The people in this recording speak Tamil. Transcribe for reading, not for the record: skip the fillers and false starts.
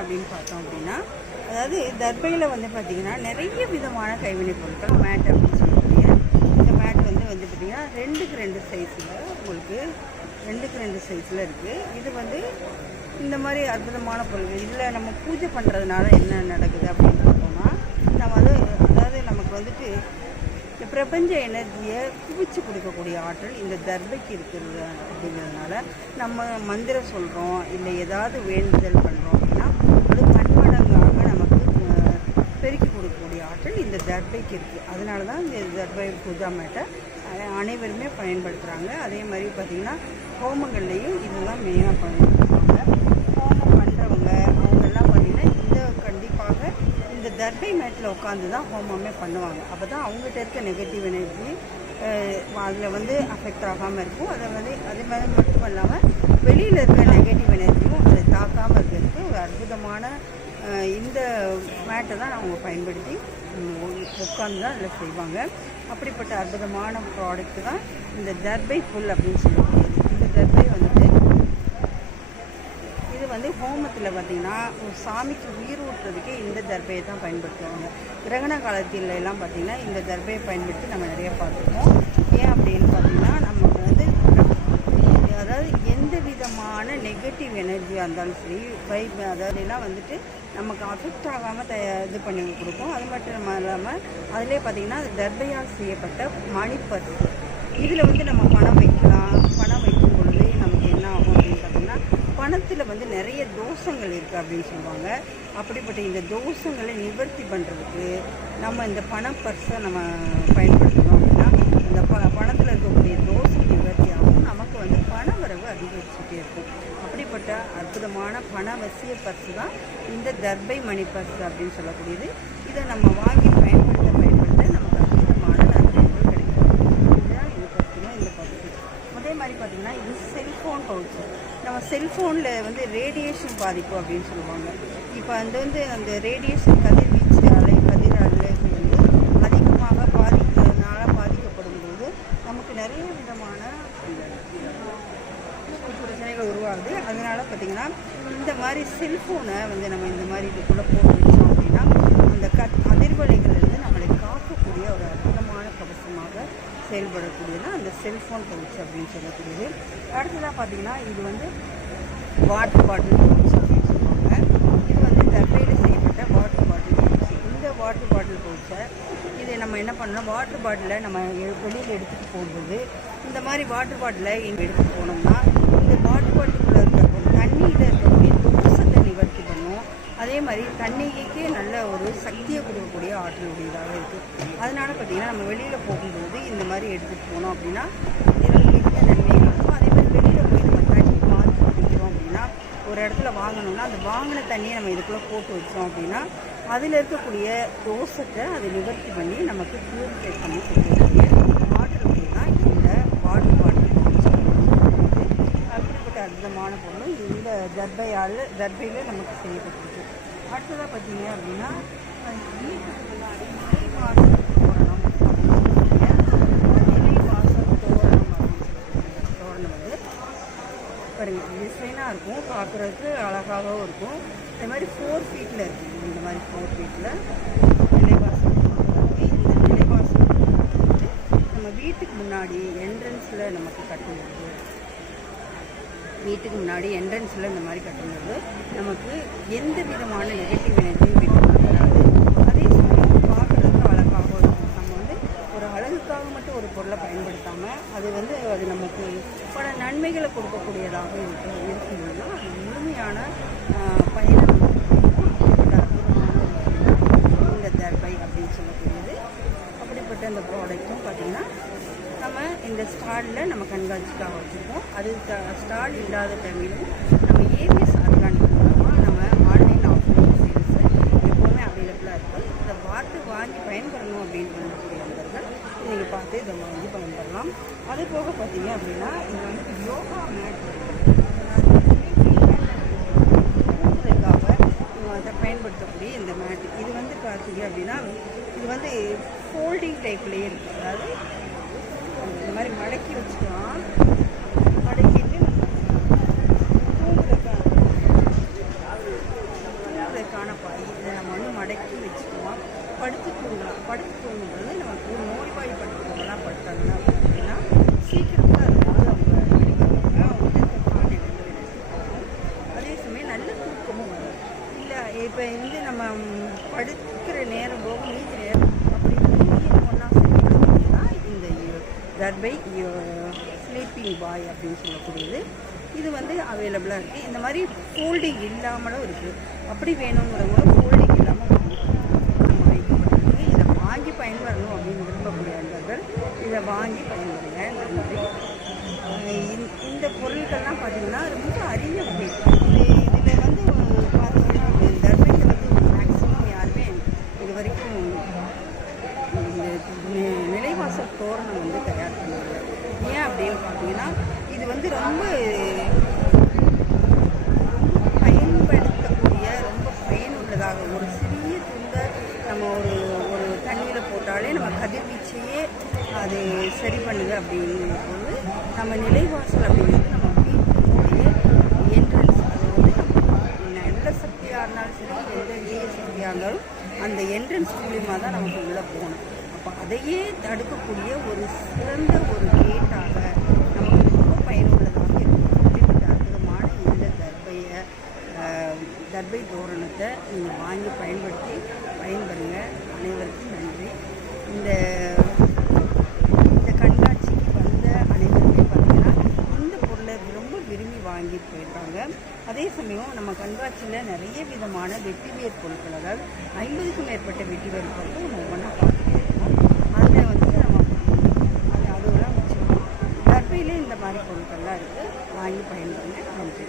அப்படின்னு பார்த்தோம் அப்படின்னா, அதாவது தர்பையில் வந்து பார்த்திங்கன்னா நிறைய விதமான கைவினைப் பொருட்கள் மேட் அப்படின்னு சொல்லக்கூடிய இந்த மேட் வந்து பார்த்திங்கன்னா 2க்கு 2 சைஸில் உங்களுக்கு 2க்கு 2 சைஸில் இருக்குது. இது வந்து இந்த மாதிரி அற்புதமான பொருட்கள். இதில் நம்ம பூஜை பண்ணுறதுனால என்ன நடக்குது அப்படின்னு பார்த்தோம்னா, நம்ம அதாவது நமக்கு வந்துட்டு இந்த பிரபஞ்ச எனர்ஜியை குவிச்சு கொடுக்கக்கூடிய ஆற்றல் இந்த தர்பைக்கு இருக்கிறது. அப்படிங்கிறதுனால நம்ம மந்திரம் சொல்கிறோம், இல்லை ஏதாவது வேண்டுதல் பண்ணுறோம் அப்படின்னா அது பன்மடங்காக நமக்கு பெருக்கி கொடுக்கக்கூடிய ஆற்றல் இந்த தர்பைக்கு இருக்குது. அதனால தான் இந்த தர்பை பூஜா மேட்டை அனைவருமே பயன்படுத்துகிறாங்க. அதே மாதிரி பார்த்திங்கன்னா ஹோமங்கள்லேயும் இதெல்லாம் மெயினாக பயன்படுத்துவாங்க. ஹோமம் பண்ணுறவங்க அவங்கெல்லாம் பார்த்திங்கன்னா கண்டிப்பாக இந்த தர்பை மேட்டில் உட்காந்து தான் ஹோமமே பண்ணுவாங்க. அப்போ தான் அவங்ககிட்ட இருக்க நெகட்டிவ் எனர்ஜி அதில் வந்து அஃபெக்ட் ஆகாமல் இருக்கும். அதை வந்து அதே மாதிரி மட்டும் இல்லாமல் வெளியில் இருக்க நெகட்டிவ் எனர்ஜியும் அதை தாக்காமல் இருக்கிறதுக்கு ஒரு அற்புதமான இந்த மேட்டை தான் அவங்க பயன்படுத்தி உட்காந்து தான் அதில் செய்வாங்க. அப்படிப்பட்ட அற்புதமான ப்ராடக்ட்டு தான் இந்த தர்பை புல் அப்படின்னு சொல்லக்கூடியது. இந்த தர்பை வந்துட்டு இது வந்து ஹோமத்தில் பார்த்திங்கன்னா ஒரு சாமிக்கு உயிர் ஊட்டுறதுக்கே இந்த தர்பையை தான் பயன்படுத்துவாங்க. கிரகண காலத்தில் எல்லாம் பார்த்திங்கன்னா இந்த தர்பையை பயன்படுத்தி நம்ம நிறைய பார்த்துருக்கோம். ஏன் அப்படின்னு பார்த்திங்கன்னா நமக்கு வந்து அதாவது எந்த விதமான நெகட்டிவ் எனர்ஜியாக இருந்தாலும் சரி அதாவதுலாம் வந்துட்டு நமக்கு அஃபெக்ட் ஆகாமல் இது பண்ணி கொடுக்கும். அது மட்டும் இல்லாமல் அதிலே பார்த்திங்கன்னா அது தர்பையால் செய்யப்பட்ட மணி பர்ஸ். இதில் வந்து நம்ம பணம் வைக்கலாம். பணம் வைக்கும் பொழுது நமக்கு என்ன ஆகும் அப்படின்னு பார்த்திங்கன்னா பணத்தில் வந்து நிறைய தோஷங்கள் இருக்குது அப்படின்னு சொல்லுவாங்க. அப்படிப்பட்ட இந்த தோஷங்களை நிவர்த்தி பண்ணுறதுக்கு நம்ம இந்த பண பர்ஸை நம்ம பயன்படுத்தணும் அப்படின்னா இந்த பணத்தில் இருக்கக்கூடிய தோஷம் நிவர்த்தி ஆகும். நமக்கு வந்து பண வரவு அதிகரிச்சுட்டே இருக்கும். அப்படிப்பட்ட அற்புதமான பணவசிய பர்ஸு தான் இந்த தர்பை மணி பர்ஸ் அப்படின்னு சொல்லக்கூடியது. இதை நம்ம வாங்கி பயன்படுத்த நமக்கு அற்புதமான நன்மைகள் கிடைக்கும். இதுதான் இது பற்றினா இந்த பர்ஸு. அதே மாதிரி பார்த்திங்கன்னா இது செல்ஃபோன் பவுச்சு. நம்ம செல்ஃபோனில் வந்து ரேடியேஷன் பாதிப்பு அப்படின்னு சொல்லுவாங்க. இப்போ வந்து அந்த ரேடியேஷன் கதிர்வீச்சு கதிர் அலைகள் வந்து அதிகமாக பாதிக்கப்படும் போது நமக்கு நிறைய விதமான பிரச்சனைகள் உருவாகுது. அதனால் பார்த்திங்கன்னா இந்த மாதிரி செல்ஃபோனை வந்து நம்ம இந்த மாதிரி இதுக்குள்ளே போட்டு வச்சோம் அப்படின்னா அந்த அதிர்வலைகளிலிருந்து நம்மளை காக்கக்கூடிய ஒரு அற்புதமான கவசமாக செயல்படக்கூடியதுதான் அந்த செல்ஃபோன் பவுச் அப்படின்னு சொல்லக்கூடியது. அடுத்ததாக பார்த்திங்கன்னா இது வந்து வாட்டர் பாட்டில் பவுச் அப்படின்னு சொல்லுவாங்க. இது வந்து தர்பையில் செய்யப்பட்ட வாட்டர் பாட்டில் பவுச். இந்த வாட்டர் பாட்டில் பவுச்சை இதை நம்ம என்ன பண்ணணும், வாட்டர் பாட்டிலை நம்ம வெளியில் எடுத்துகிட்டு போகும்போது இந்த மாதிரி வாட்டர் பாட்டிலை எடுத்துகிட்டு போனோம்னா இந்த வாட்டர் பாட்டிலுக்குள்ளே இருக்க தண்ணியில் இருக்கக்கூடிய தோசத்தை நிவர்த்தி பண்ணும். அதே மாதிரி தண்ணிக்கே நல்ல ஒரு சக்தியை கொடுக்கக்கூடிய ஆற்றல் உடையதாக இருக்குது. அதனால் பார்த்திங்கன்னா நம்ம வெளியில் போகும்போது இந்த மாதிரி எடுத்துகிட்டு போனோம் அப்படின்னா நிறைய நன்மைகள் இருக்கும். அதே மாதிரி வெளியில் போய் நம்ம தண்ணி மாற்றி குடிக்கிறோம் அப்படின்னா ஒரு இடத்துல வாங்கணும்னா அந்த வாங்கின தண்ணியை நம்ம இதுக்குள்ளே போட்டு வச்சோம் அப்படின்னா அதில் இருக்கக்கூடிய தோசத்தை அதை நிவர்த்தி பண்ணி நமக்கு பியூரிஃபை பண்ணி கொடுக்கக்கூடிய ஆற்றல் தான் இந்த வாட்டர் பாட்டில். அப்படிப்பட்ட அற்புதமான பொருள் இந்த தர்பையில் நமக்கு செய்யப்பட்டிருக்கு. அடுத்ததாக பார்த்தீங்க அப்படின்னா வீட்டுக்கு முன்னாடி நிலைவாசல் தோரணம் நிலைவாசல் தோரணம் அப்படின்னு சொல்லக்கூடிய தோரணம் வந்து பாருங்கள் டிசைனாக இருக்கும், பார்க்குறதுக்கு அழகாகவும் இருக்கும். இந்த மாதிரி 4 ஃபீட்டில் இருக்குது. இந்த மாதிரி 4 ஃபீட்டில் நிலைவாசல் இந்த நிலைவாசல் நம்ம வீட்டுக்கு முன்னாடி என்ட்ரன்ஸில் நமக்கு கட்டும்போது வீட்டுக்கு முன்னாடி என்ட்ரன்ஸில் இந்த மாதிரி கட்டும்போது நமக்கு எந்த விதமான நெகட்டிவ் எனர்ஜியும் வீட்டுக்கு வராது. அதே சமயம் பார்க்குறதுக்கு அழகாகவும் இருக்கும். நம்ம வந்து ஒரு அழகுக்காக மட்டும் ஒரு பொருளை பயன்படுத்தாமல் அது நமக்கு பல நன்மைகளை கொடுக்கக்கூடியதாக இருக்கும்போது தான் அது முழுமையான பயனை இந்த தர்பை அப்படின்னு சொல்லக்கூடியது. அப்படிப்பட்ட இந்த ப்ராடக்ட்டும் பார்த்திங்கன்னா நம்ம இந்த ஸ்டாலில் நம்ம கண்காட்சிக்காக வச்சுருக்கோம். அது ஸ்டால் இல்லாத டைமிலும் நம்ம ஏவிஎஸ் ஆர்கானிக் மூலமாக நம்ம ஆன்லைன் ஆஃப்லைன் சேல்ஸு எப்போவுமே அவைலபிளாக இருக்குது. இதை வாங்கி பயன்படணும் அப்படின்னு பண்ணக்கூடிய நண்பர்கள் நீங்கள் பார்த்து இதை வாங்கி பயன்படலாம். அது போக பார்த்தீங்க அப்படின்னா இது வந்து யோகா மேட் அதை பயன்படுத்தக்கூடிய இந்த மேட் இது வந்து பார்த்தீங்க அப்படின்னா இது வந்து ஃபோல்டிங் டைப்லேயே இருக்குது. அதாவது இந்த மாதிரி மடக்கி வச்சுக்கலாம். மடக்கிட்டு சாஃப்டான பாய். இதை நம்ம வந்து மடக்கி வச்சுக்குவோம், படுத்து தூங்கலாம். படுத்து தூங்கும்போது நமக்கு நோய்வாய்ப்பட்டவங்களாம் படுத்தாங்கன்னா அப்படின்னா சீக்கிரமாக அதனால அவங்க வெளிவருவாங்க. அவங்களுக்கு பானை அதே சமயம் நல்ல தூக்கமும் வரும். இல்லை இப்போ வந்து நம்ம படுக்கிற நேரம் போக மீதி நேரம் அப்படி ஒன்றா செய்யணும் அப்படின்னா இந்த தர்பை ஸ்லீப்பிங் பாய் அப்படின்னு சொல்லக்கூடியது இது வந்து அவைலபிளாக இருக்குது. இந்த மாதிரி ஃபோல்டிங் இல்லாமலும் இருக்குது. அப்படி வேணுங்கிறவங்க ஃபோல்டிங் இல்லாமல் வைக்கப்பட்டிருக்கு. இதை வாங்கி பயன்பெறணும் அப்படின்னு விரும்பக்கூடிய அன்பர்கள் இதை வாங்கி பயன்படுங்க. நன்றி. இந்த பொருட்கள்லாம் பார்த்திங்கன்னா ரொம்ப அரிய வகை. இதில் வந்து பார்த்தீங்கன்னா தர்பையில் வந்து மேக்ஸிமம் யாருமே இது வரைக்கும் இந்த நிலைவாசல் தோரணம் வந்து தயார் பண்ணுவாங்க. ஏன் அப்படின்னு பார்த்தீங்கன்னா இது வந்து ரொம்ப பயன்படுத்தக்கூடிய ரொம்ப பயனுள்ளதாக ஒரு சிறிய துண்டை நம்ம ஒரு ஒரு தண்ணியில் போட்டாலே நம்ம கதிர்வீச்சையே அது சரி பண்ணுது அப்படின்னு போது நம்ம நிலைவாசல் அப்படிங்கிறது நம்ம வீட்டுடைய என்ட்ரன்ஸ் அது வந்து நல்ல சக்தியாக இருந்தாலும் சரி எந்த தீய சக்தியாக இருந்தாலும் அந்த என்ட்ரன்ஸ் மூலியமாக தான் நமக்கு உள்ளே போகணும். அப்போ அதையே தடுக்கக்கூடிய ஒரு சிறந்த ஒரு கேட்டாக நமக்கு ரொம்ப பயனுள்ளதாக இருக்கும். அப்படிப்பட்ட அற்புதமான இந்த தர்பை தோரணத்தை நீங்கள் வாங்கி பயன்படுத்தி பயன்பெறுங்க. அனைவருக்கும் நன்றி. இந்த கண்காட்சிக்கு வந்த அனைவருமே பார்த்திங்கன்னா இந்த பொருளை ரொம்ப விரும்பி வாங்கி போயிருக்காங்க. அதே சமயம் நம்ம கண்காட்சியில் நிறைய விதமான வெட்டிவேர் பொருட்கள், அதாவது 50க்கும் மேற்பட்ட வெட்டிவேர் பொருட்கள் நம்ம ஒவ்வொன்றா பார்த்துட்டே இருக்கோம். அதில் வந்து நம்ம அதுவெல்லாம் வச்சுக்கணும். தர்பையிலே இந்த மாதிரி பொருட்கள்லாம் இருக்குது. வாங்கி பயன்படுங்க. நன்றி.